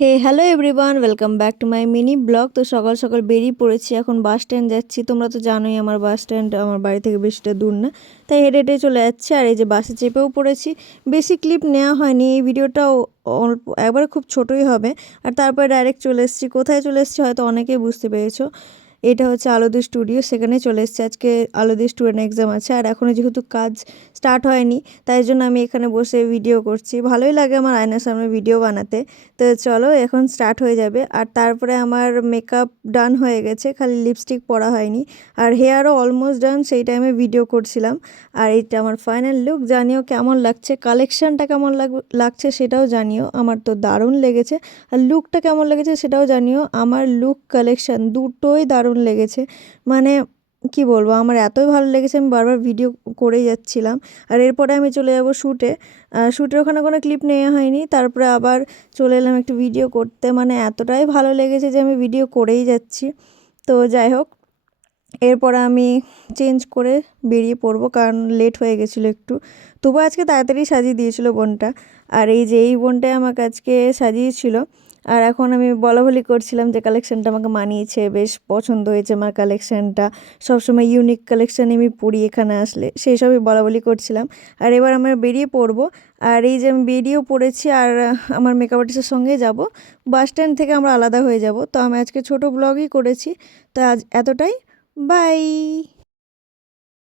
Hey hello everyone, welcome back to my mini blog. তো সকাল সকাল বেরিয়ে পড়েছি, এখন বাস স্ট্যান্ড যাচ্ছি। তোমরা তো জানোই আমার বাস স্ট্যান্ড আমার বাড়ি থেকে বেশিটা দূর না, তাই হেঁটে হেঁটে চলে যাচ্ছি। আর এই যে বাসে চেপেও পড়েছি। বেশি ক্লিপ নেওয়া হয়নি, এই ভিডিওটাও অল্প একবারে খুব ছোটোই হবে। আর তারপরে ডাইরেক্ট চলে এসেছি। কোথায় চলে এসেছি হয়তো অনেকেই বুঝতে পেরেছো, এটা হচ্ছে আলোদি স্টুডিও, সেখানে চলে এসেছি। আজকে আলোদি স্টুডেন্ট এক্সাম আছে, আর এখনও যেহেতু কাজ স্টার্ট হয়নি, তাই জন্য আমি এখানে বসে ভিডিও করছি। ভালোই লাগে আমার আয়নার সামনে ভিডিও বানাতে। তো চলো এখন স্টার্ট হয়ে যাবে। আর তারপরে আমার মেকআপ ডান হয়ে গেছে, খালি লিপস্টিক পরা হয়নি। আর হেয়ারও অলমোস্ট ডান, সেই টাইমে ভিডিও করছিলাম। আর এইটা আমার ফাইনাল লুক। জানিও কেমন লাগছে, কালেকশানটা কেমন লাগছে সেটাও জানিও। আমার তো দারুণ লেগেছে। আর লুকটা কেমন লেগেছে সেটাও জানিও। আমার লুক কালেকশান দুটোই দারুণ লেগেছে। মানে কি বলবো, আমার এতই ভালো লেগেছে, আমি বারবার ভিডিও করেই যাচ্ছিলাম। আর এরপরে আমি চলে যাব শ্যুটে। শ্যুটের ওখানে কোনো ক্লিপ নেওয়া হয়নি, তারপরে আবার চলে এলাম একটু ভিডিও করতে। মানে এতটাই ভালো লেগেছে যে আমি ভিডিও করেই যাচ্ছি। তো যাই হোক, এরপর আমি চেঞ্জ করে বেরিয়ে পড়বো, কারণ লেট হয়ে গেছিলো একটু। তবু আজকে তাড়াতাড়ি সাজিয়ে দিয়েছিল বোনটা। আর এই যে এই বোনটাই আমাকে আজকে সাজিয়েছিল। আর এখন আমি বলাবলি করছিলাম যে কালেকশানটা আমাকে মানিয়েছে, বেশ পছন্দ হয়েছে আমার কালেকশানটা। সবসময় ইউনিক কালেকশান আমি পরি এখানে আসলে, সেই সবই বলাবলি করছিলাম। আর এবার আমরা বেরিয়ে পড়বো। আর এই যে আমি বেরিয়েও পড়েছি, আর আমার মেকআপ আর্টিস্টের সঙ্গে যাব। বাস স্ট্যান্ড থেকে আমরা আলাদা হয়ে যাব। তো আমি আজকে ছোট ব্লগই করেছি। তো আজ এতটাই। বাই।